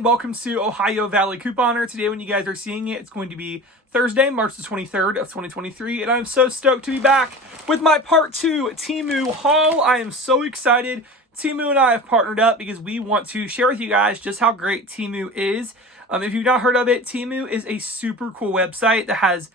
and welcome to Ohio Valley Couponer. Today when you guys are seeing it, it's going to be Thursday, March the 23rd of 2023, and I'm so stoked to be back with my part 2 Temu haul. I am so excited. Temu and I have partnered up because we want to share with you guys just how great Temu is. If you've not heard of it, Temu is a super cool website that has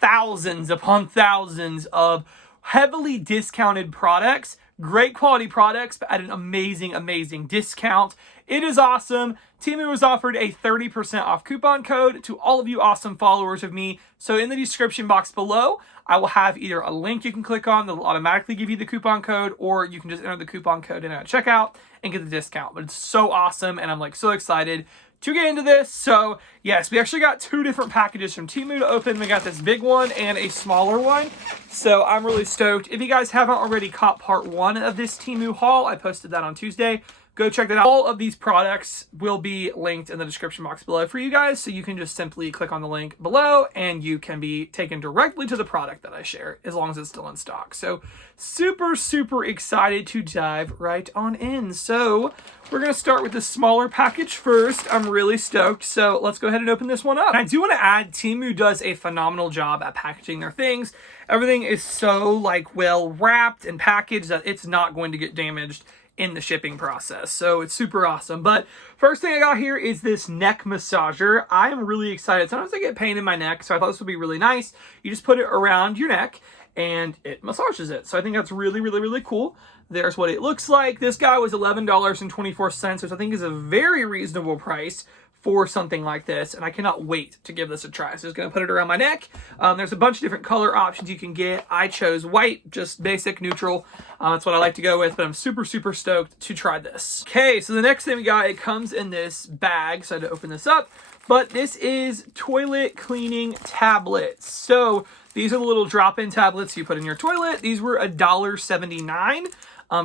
thousands upon thousands of heavily discounted products. Great quality products, but at an amazing discount. It is awesome. Temu has offered a 30% off coupon code to all of you awesome followers of me. So in the description box below, I will have either a link you can click on that will automatically give you the coupon code, or you can just enter the coupon code in at checkout and get the discount. But it's so awesome, and I'm like so excited to get into this. So yes, we actually got 2 different packages from Temu to open. We got this big one and a smaller one. So I'm really stoked. If you guys haven't already caught part 1 of this Temu haul, I posted that on Tuesday. Go check that out. All of these products will be linked in the description box below for you guys. So you can just simply click on the link below and you can be taken directly to the product that I share as long as it's still in stock. So super excited to dive right on in. So we're going to start with the smaller package first. I'm really stoked. So let's go ahead and open this one up. And I do want to add, Temu does a phenomenal job at packaging their things. Everything is so well wrapped and packaged that it's not going to get damaged in the shipping process. So it's super awesome. But first thing I got here is this neck massager. I am really excited. Sometimes I get pain in my neck, so I thought this would be really nice. You just put it around your neck and it massages it. So I think that's really cool. There's what it looks like. This guy was $11.24, which I think is a very reasonable price for something like this, and I cannot wait to give this a try. So just gonna put it around my neck. There's a bunch of different color options you can get. I chose white, just basic neutral. That's what I like to go with, but I'm super stoked to try this. Okay, so the next thing we got, it comes in this bag, so I had to open this up, but this is toilet cleaning tablets. So these are the little drop-in tablets you put in your toilet. These were $1.79.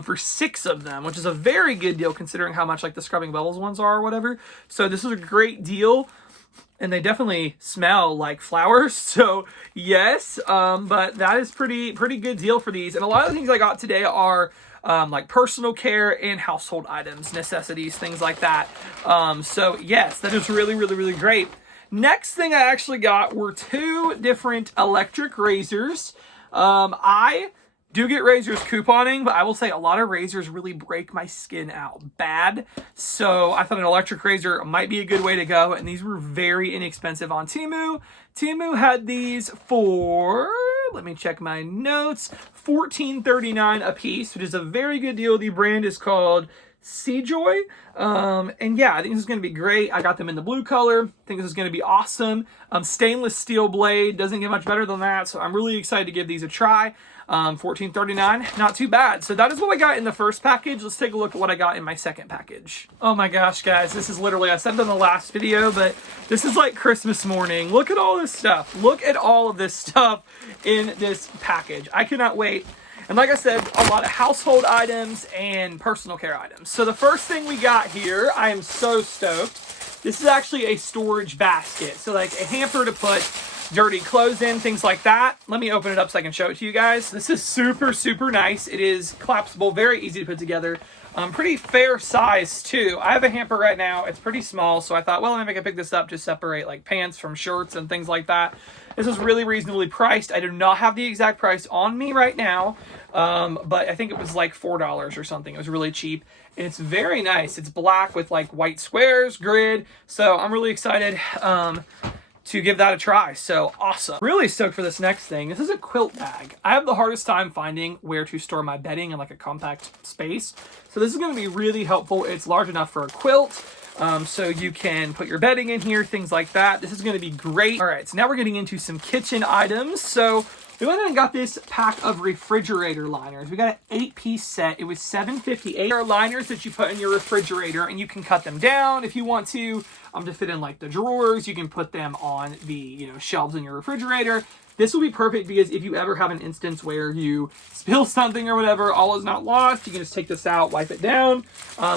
For 6 of them, which is a very good deal considering how much the scrubbing bubbles ones are or whatever. So this is a great deal, and they definitely smell like flowers. So yes, but that is pretty good deal for these. And a lot of the things I got today are like personal care and household items, necessities, things like that. So yes, that is really great. Next thing I actually got were 2 different electric razors. I do get razors couponing, but I will say a lot of razors really break my skin out bad. So I thought an electric razor might be a good way to go, and these were very inexpensive on Temu. Temu had these for, let me check my notes, $14.39 a piece, which is a very good deal. The brand is called Sejoy. And yeah, I think this is going to be great. I got them in the blue color. I think this is going to be awesome. Stainless steel blade, doesn't get much better than that. So I'm really excited to give these a try. $14.39, not too bad. So that is what I got in the first package. Let's take a look at what I got in my second package. Oh my gosh, guys, this is literally, I said it in the last video, but this is like Christmas morning. Look at all this stuff. Look at all of this stuff in this package. I cannot wait. And like I said, a lot of household items and personal care items. So the first thing we got here, I am so stoked. This is actually a storage basket. So like a hamper to put dirty clothes in, things like that. Let me open it up so I can show it to you guys. This is super nice. It is collapsible, very easy to put together. Pretty fair size too. I have a hamper right now. It's pretty small, so I thought, well, maybe I can pick this up to separate like pants from shirts and things like that. This is really reasonably priced. I do not have the exact price on me right now, but I think it was like $4 or something. It was really cheap. And it's very nice. It's black with like white squares, grid. So I'm really excited to give that a try. So awesome. Really stoked for this next thing. This is a quilt bag. I have the hardest time finding where to store my bedding in like a compact space. So this is going to be really helpful. It's large enough for a quilt. So you can put your bedding in here, things like that. This is going to be great. All right, so now we're getting into some kitchen items. So we went and got this pack of refrigerator liners. We got an 8-piece set. It was $7.58. There are liners that you put in your refrigerator, and you can cut them down if you want to fit in like the drawers. You can put them on the shelves in your refrigerator. This will be perfect because if you ever have an instance where you spill something or whatever, all is not lost. You can just take this out, wipe it down.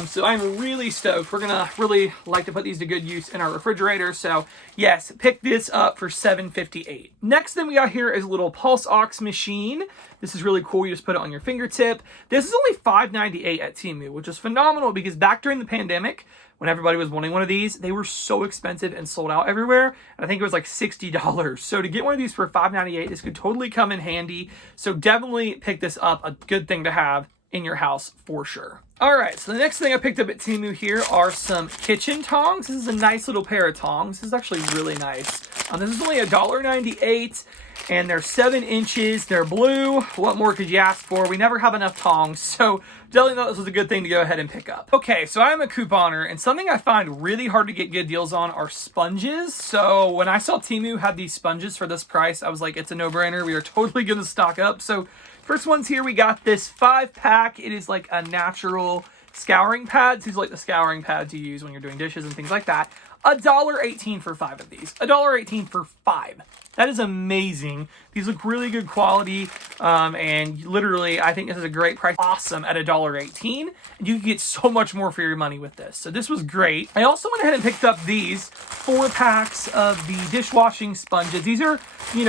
So I'm really stoked. We're gonna really like to put these to good use in our refrigerator. So yes, pick this up for $7.58. Next thing we got here is a little pulse ox machine. This is really cool. You just put it on your fingertip. This is only $5.98 at Temu, which is phenomenal because back during the pandemic, when everybody was wanting one of these. They were so expensive and sold out everywhere. And I think it was like $60. So to get one of these for $5.98, this could totally come in handy. So definitely pick this up. A good thing to have in your house for sure. All right, so the next thing I picked up at Temu here are some kitchen tongs. This is a nice little pair of tongs. This is actually really nice. This is only $1.98, and they're 7 inches. They're blue. What more could you ask for? We never have enough tongs, so definitely thought this was a good thing to go ahead and pick up. Okay, so I'm a couponer, and something I find really hard to get good deals on are sponges. So when I saw Temu had these sponges for this price, I was like, it's a no-brainer. We are totally going to stock up. So first one's here. We got this 5-pack. It is like a natural scouring pad. These are like the scouring pads you use when you're doing dishes and things like that. $1.18 for 5 of these. $1.18 for 5. That is amazing. These look really good quality, and literally, I think this is a great price. Awesome at $1.18, and you can get so much more for your money with this. So this was great. I also went ahead and picked up these 4 packs of the dishwashing sponges. These are,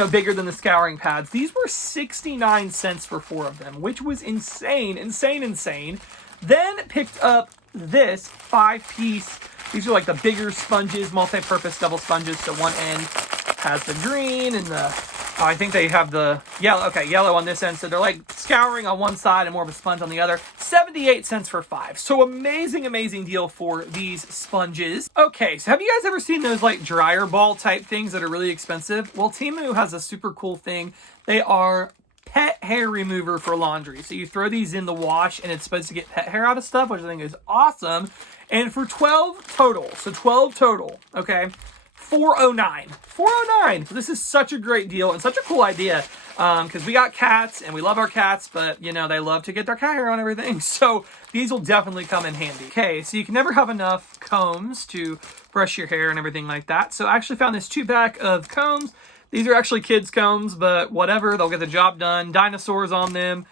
bigger than the scouring pads. These were 69 cents for 4 of them, which was insane, insane. Then picked up this 5-piece. These are like the bigger sponges, multi-purpose double sponges. So one end has the green and I think they have the yellow. Okay, yellow on this end. So they're like scouring on one side and more of a sponge on the other. 78 cents for 5. So amazing deal for these sponges. Okay, so have you guys ever seen those like dryer ball type things that are really expensive? Well, Temu has a super cool thing. They are pet hair remover for laundry. So you throw these in the wash and it's supposed to get pet hair out of stuff, which I think is awesome. And for 12 total, okay, $4.09. $4.09. So this is such a great deal and such a cool idea, because we got cats and we love our cats, but they love to get their cat hair on everything. So these will definitely come in handy. Okay, so you can never have enough combs to brush your hair and everything like that. So I actually found this 2-pack of combs. These are actually kids' combs, but whatever, they'll get the job done. Dinosaurs on them.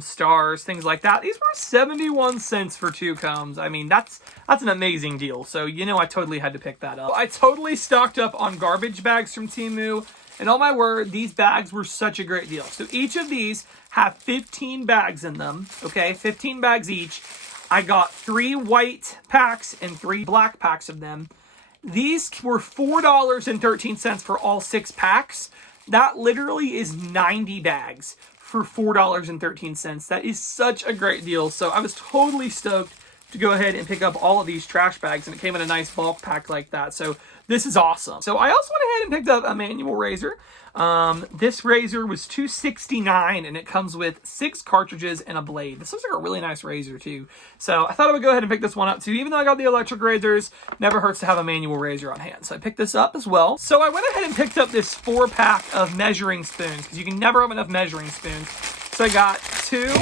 Stars, things like that. These were 71 cents for 2 combs. I mean, that's an amazing deal. So, I totally had to pick that up. I totally stocked up on garbage bags from Temu. And oh my word, these bags were such a great deal. So each of these have 15 bags in them. Okay, 15 bags each. I got 3 white packs and 3 black packs of them. These were $4.13 for all 6 packs. That literally is 90 bags for $4.13. That is such a great deal. So I was totally stoked to go ahead and pick up all of these trash bags, and it came in a nice bulk pack like that. So this is awesome. So I also went ahead and picked up a manual razor. This razor was $2.69, and it comes with 6 cartridges and a blade. This looks like a really nice razor too. So I thought I would go ahead and pick this one up too. Even though I got the electric razors, never hurts to have a manual razor on hand. So I picked this up as well. So I went ahead and picked up this 4-pack of measuring spoons, because you can never have enough measuring spoons. So I got 2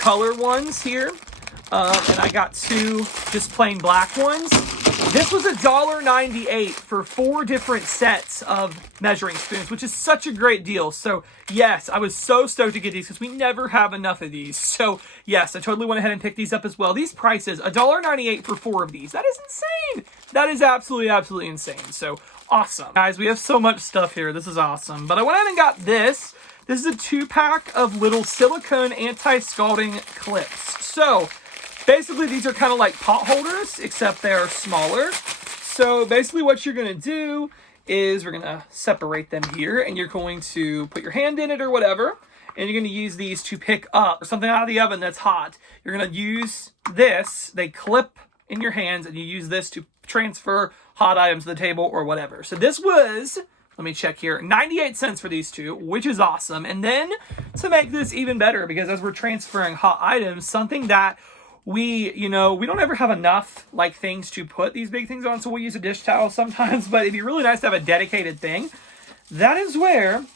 color ones here, and I got 2 just plain black ones. This was $1.98 for 4 different sets of measuring spoons, which is such a great deal. So yes, I was so stoked to get these because we never have enough of these. So yes, I totally went ahead and picked these up as well. These prices, $1.98 for 4 of these. That is insane. That is absolutely insane. So awesome. Guys, we have so much stuff here. This is awesome. But I went ahead and got this. This is a 2-pack of little silicone anti-scalding clips. So basically, these are kind of like pot holders, except they're smaller. So basically what you're going to do is we're going to separate them here, and you're going to put your hand in it or whatever, and you're going to use these to pick up something out of the oven that's hot. You're going to use this. They clip in your hands, and you use this to transfer hot items to the table or whatever. So this was, let me check here, 98 cents for these 2, which is awesome. And then to make this even better, because as we're transferring hot items, something that we don't ever have enough like things to put these big things on, so we'll use a dish towel sometimes, but it'd be really nice to have a dedicated thing. That is where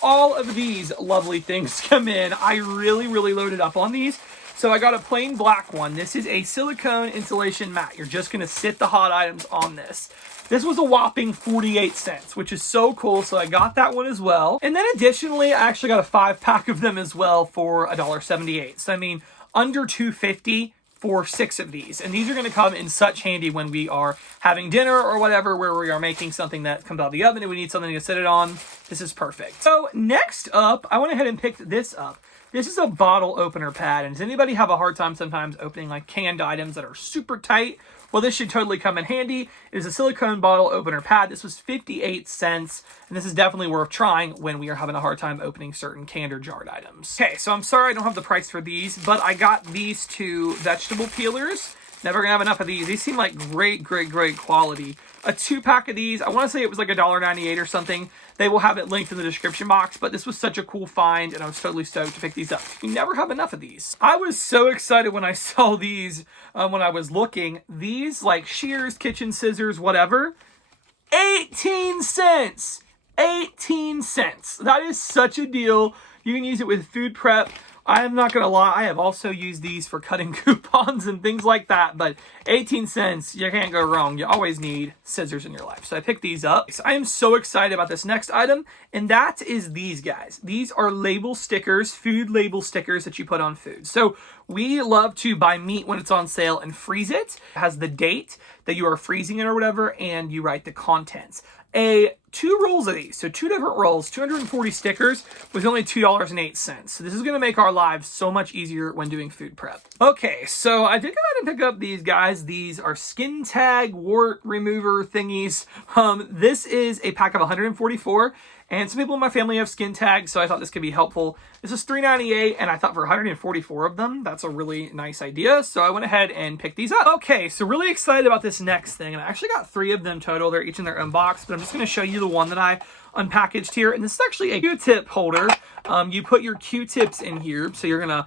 all of these lovely things come in. I really loaded up on these. So I got a plain black one. This is a silicone insulation mat. You're just going to sit the hot items on this. This was a whopping 48 cents, which is so cool. So I got that one as well. And then additionally, I actually got a 5-pack of them as well for $1.78. So I mean, under $2.50 for 6 of these. And these are going to come in such handy when we are having dinner or whatever, where we are making something that comes out of the oven and we need something to sit it on. This is perfect. So next up, I went ahead and picked this up. This is a bottle opener pad. And does anybody have a hard time sometimes opening like canned items that are super tight? Well, this should totally come in handy. It is a silicone bottle opener pad. This was 58 cents, and this is definitely worth trying when we are having a hard time opening certain canned or jarred items. Okay, so I'm sorry I don't have the price for these, but I got these two vegetable peelers. Never gonna have enough of these. These seem like great quality. A 2-pack of these, I want to say it was like $1.98 or something. They will have it linked in the description box, but this was such a cool find, and I was totally stoked to pick these up. You never have enough of these. I was so excited when I saw these when I was looking. These, like shears, kitchen scissors, whatever, 18 cents. 18 cents. That is such a deal. You can use it with food prep. I'm not going to lie, I have also used these for cutting coupons and things like that, but 18 cents, you can't go wrong. You always need scissors in your life. So I picked these up. So I am so excited about this next item, and that is these guys. These are label stickers, food label stickers that you put on food. So we love to buy meat when it's on sale and freeze it. It has the date that you are freezing it or whatever, and you write the contents. 2 rolls of these, so 2 different rolls, 240 stickers was only $2.08. So this is going to make our lives so much easier when doing food prep. Okay, so I did go ahead and pick up these guys. These are skin tag wart remover thingies. This is a pack of 144. And some people in my family have skin tags, so I thought this could be helpful. This is $3.98, and I thought for 144 of them, that's a really nice idea. So I went ahead and picked these up. Okay, so really excited about this next thing. And I actually got 3 of them total. They're each in their own box, but I'm just going to show you the one that I unpackaged here. And this is actually a Q-tip holder. You put your Q-tips in here, so you're going to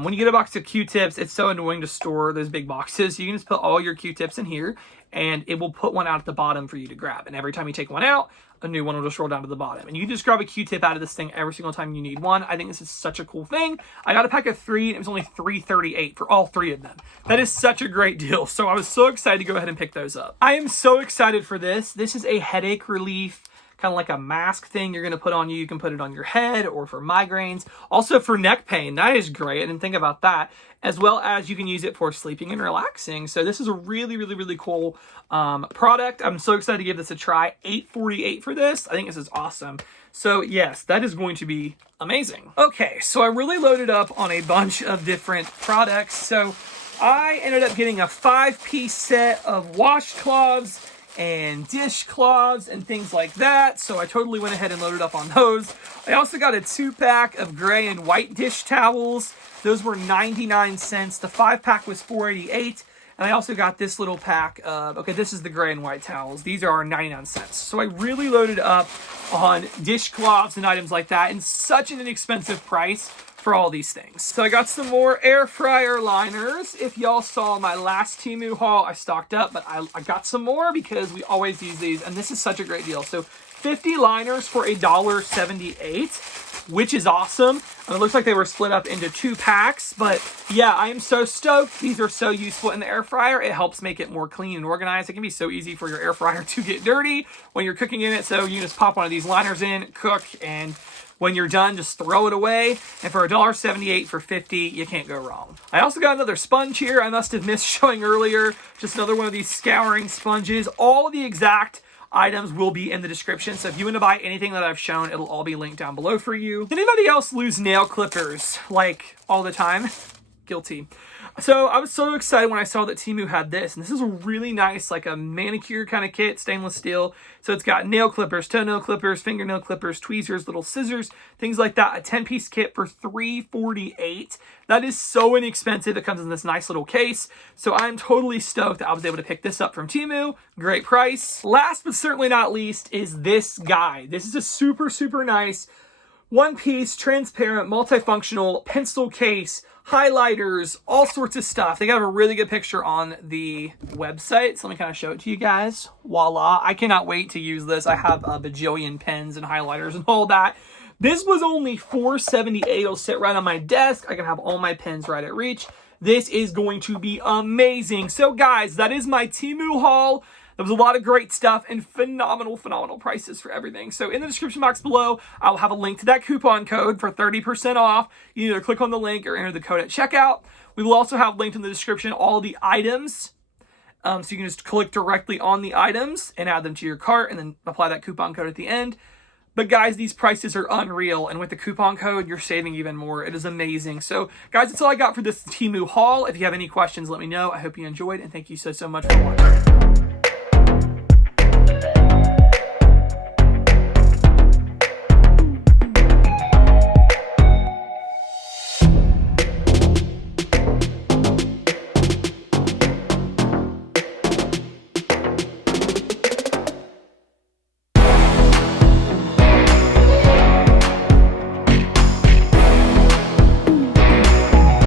when you get a box of Q-tips, it's so annoying to store those big boxes. You can just put all your Q-tips in here, and it will put one out at the bottom for you to grab. And every time you take one out, a new one will just roll down to the bottom. And you can just grab a Q-tip out of this thing every single time you need one. I think this is such a cool thing. I got a pack of 3, and it was only $3.38 for all 3 of them. That is such a great deal. So I was so excited to go ahead and pick those up. I am so excited for this. This is a headache relief, kind of like a mask thing you're going to put on you. You can put it on your head or for migraines. Also for neck pain. That is great. I didn't think about that. As well as you can use it for sleeping and relaxing. So this is a really cool product. I'm so excited to give this a try. $8.48 for this. I think this is awesome. So yes, that is going to be amazing. Okay, so I really loaded up on a bunch of different products. So I ended up getting a 5-piece set of washcloths and dishcloths and things like that. So I totally went ahead and loaded up on those. I also got a 2-pack of gray and white dish towels. Those were 99 cents. The 5-pack was $4.88. And I also got this little pack of, okay, this is the gray and white towels. These are 99 cents. So I really loaded up on dishcloths and items like that, and such an inexpensive price for all these things. So I got some more air fryer liners. If y'all saw my last Temu haul, I stocked up, but I got some more because we always use these, and this is such a great deal. So 50 liners for $1.78, which is awesome. And it looks like they were split up into 2 packs, but yeah, I am so stoked. These are so useful in the air fryer. It helps make it more clean and organized. It can be so easy for your air fryer to get dirty when you're cooking in it. So you just pop one of these liners in, cook, and when you're done, just throw it away. And for $1.78 for 50, you can't go wrong. I also got another sponge here. I must have missed showing earlier. Just another one of these scouring sponges. All of the exact items will be in the description. So if you want to buy anything that I've shown, it'll all be linked down below for you. Does anybody else lose nail clippers like all the time? Guilty. So I was so excited when I saw that Temu had this, and this is a really nice, like a manicure kind of kit, stainless steel. So it's got nail clippers, toenail clippers, fingernail clippers, tweezers, little scissors, things like that. A 10-piece kit for $3.48. That is so inexpensive. It comes in this nice little case. So I'm totally stoked that I was able to pick this up from Temu. Great price. Last but certainly not least is this guy. This is a super nice 1-piece, transparent, multifunctional pencil case, highlighters, all sorts of stuff. They got a really good picture on the website, so let me kind of show it to you guys. Voila. I cannot wait to use this. I have a bajillion pens and highlighters and all that. This was only $4.78. It'll sit right on my desk. I can have all my pens right at reach. This is going to be amazing. So guys, that is my Temu haul. There was a lot of great stuff and phenomenal prices for everything. So in the description box below, I'll have a link to that coupon code for 30% off. You either click on the link or enter the code at checkout. We will also have linked in the description all the items. So you can just click directly on the items and add them to your cart and then apply that coupon code at the end. But guys, these prices are unreal, and with the coupon code, you're saving even more. It is amazing. So guys, that's all I got for this Temu haul. If you have any questions, let me know. I hope you enjoyed, and thank you so much for watching.